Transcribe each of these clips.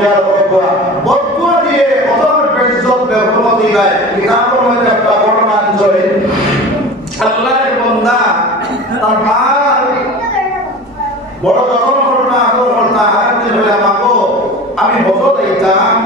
বড় অমুখিয়ার বদুয়া দিয়ে অতর বেইজ্জত বেহুরমত দিবাই কিতাবের মধ্যে আমি হজর দিতাম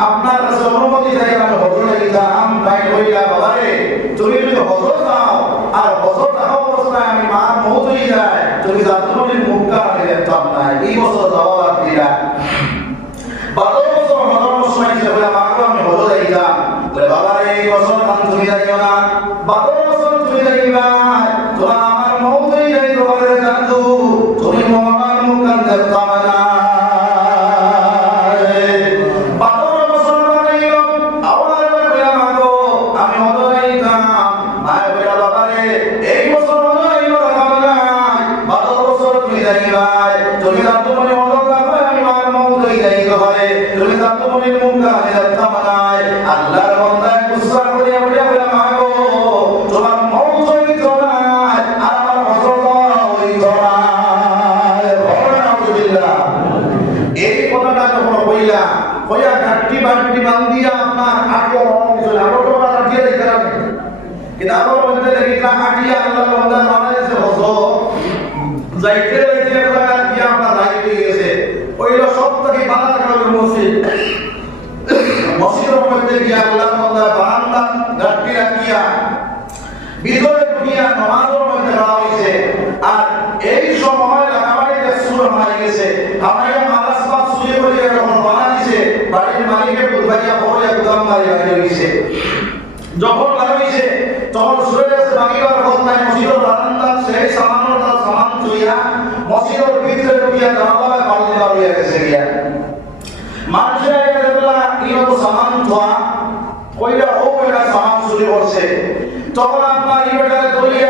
আপনার কাছে অনুমতি চাই আমি হজর দিতাম বাবারে তুমি যদি হজর দাও আর হজর এই বছর জবাব দিলা বারো বছর হজর সময় বলে আমাকে আমি হজর দিতাম বলে, বাবারে, এই বছর তুমি যাইও না। বারো বছর তুমি যাইবা ওইলো সব থেকে কারণে মসজিদ। মসজিদের মধ্যে গিয়া আল্লাহ বান্দা বারান্দা গাটটি রাখিয়া ভিতরে ঢুকিয়া নামাজের মধ্যে দেওয়া হয়েছে আর এই সময় লাগাবাড়িতে সুর হামাই গেছে। হামাইয়া মালাস বা সুরে যখন বানা দিছে বাড়ির মালিকের বুধবাইয়া বড়িয়া গুদাম মারিয়া হয়ে গেছে। যখন লাগাইছে তখন সুরে গেছে বাকিবার নাই মসজিদের বারান্দা সেই সামানোর তার সামান চুইয়া মসজিদের ভিতরে ঢুকিয়া জানালায় বাড়ি হইয়া গেছে গিয়া মানুষের আগে দেখলা ইনো সামান ধোয়া কইরা ও কইরা সামান চুরি করছে তখন আপনার ইবেটারে দলিয়া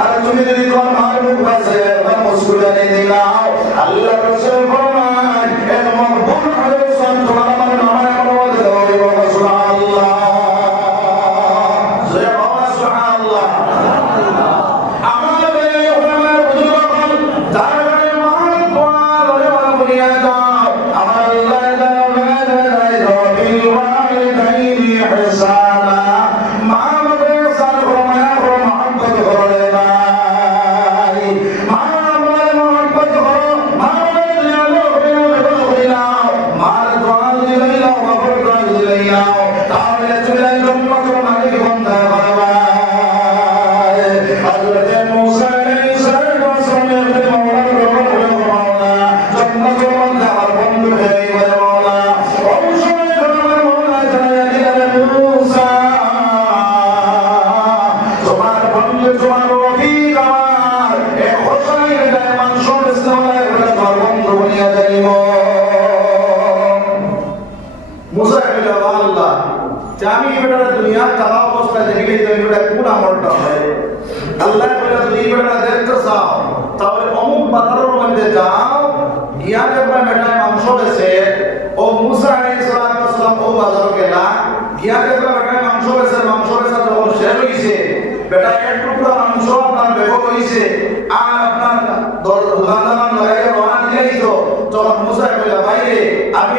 আর তুমি যদি তোমার মায়ের মুখ পাশে মুসকুলা নিয়ে আল্লাহ রাসূল সময় দেখলে তুমি কোন আমলটা হয়? আল্লাহ বলে তুমি বেটা দেখতে চাও, তাহলে অমুক বাজারের মধ্যে যাও গিয়া দেখবা বেটায় মাংস বেছে, ও মুসা আলাইহিসসালাম ও বাজারে গেলা গিয়া দেখবা বেটায় মাংস বেছে, মাংস বেচা যখন শেষ হইছে, বেটা এক টুকরা মাংস আপনার বেগত হইছে, আর আপনার দোকান লাগাই রওনা দিলেই তো, তখন মুসা বলে ভাই আমি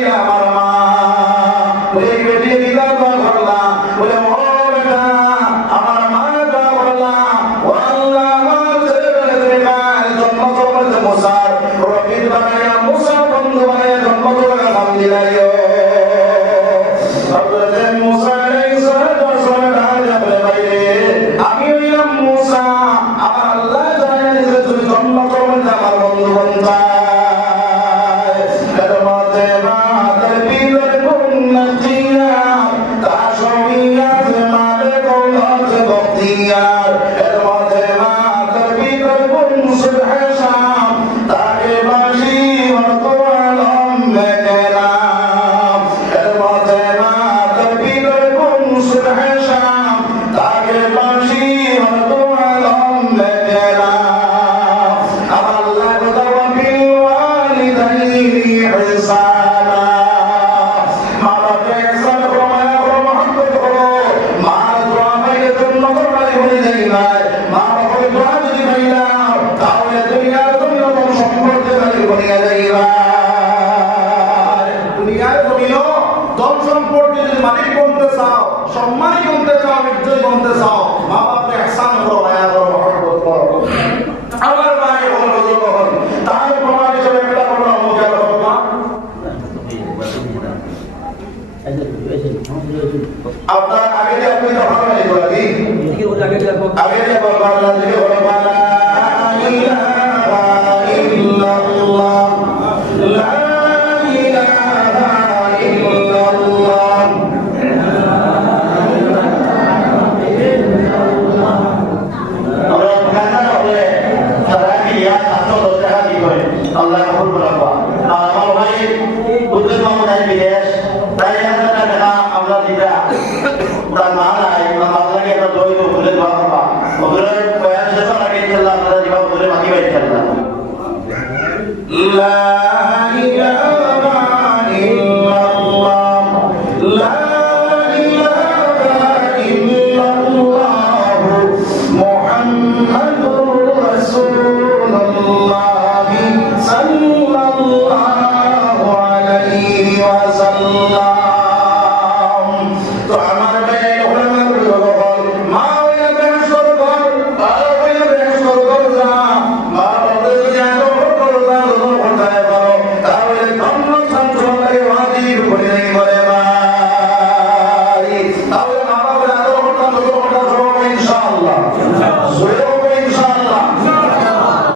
যদি মালিক বলতে চাও, সম্মান বলতে চাও ইজ্জত বলতে চাও মা বাপরে আসান করো, মায়া করো আমার মায়ের হল হল তাহলে তোমার হিসেবে কোনো আপনার আগে আগে যাব আগে আল্লাহ কবুল করা